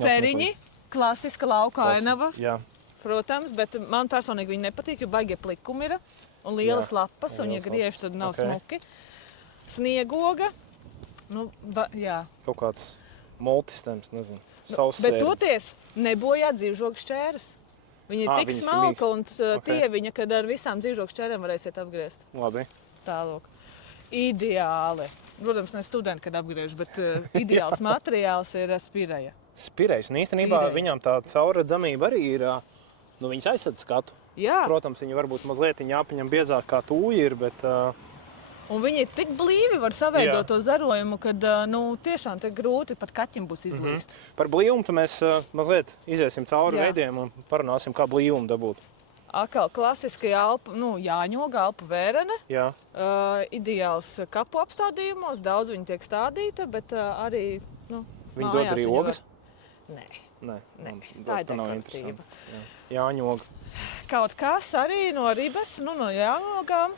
Ceriņi, klasiska lauka ainava, Jā. protams, bet man personīgi viņi nepatīk, jo baigie plikumi ir un lielas lapas, un ja griež, tad nav smuki. Sniegoga, nu, jā. Kaut kāds multistems, nezinu, savs Bet sēris. toties nebojā dzīvžogu šķēres. Viņi ir tik viņas ir smalka un mīkst. tieviņa, kad ar visām dzīvžogu šķērēm varēsiet apgriezt. Labi. Tālāk. Ideāli. Protams, ne studenti, kad apgriež, bet ideāls materiāls ir spireja. Spirējs. Un īstenībā Spirēja. viņām tā caurredzamība arī ir, nu, viņas aizsardz skatu. Jā, Protams, viņi varbūt mazliet jāpaņem biezāk kā tūji ir, bet un viņi ir tik blīvi var saveidot Jā. to zarojumu, kad, nu, tiešām te grūti pat kaķim būs izlīst. par blīvumu tad mēs mazliet iziesim cauri Jā. veidiem un parunāsim, kā blīvumu dabūt. Atkal klasiski alpu, nu, jāņoga alpu vērene. Jā. Ideāls kapu apstādījumos, daudz viņi tiek stādīta, bet arī, nu, Viņi dod arī ogas? Nē. Nē, Tā ir nav dekoratīva. interesanti. Jā, ņoga. Kaut kas arī no ribes, nu, no jānogām.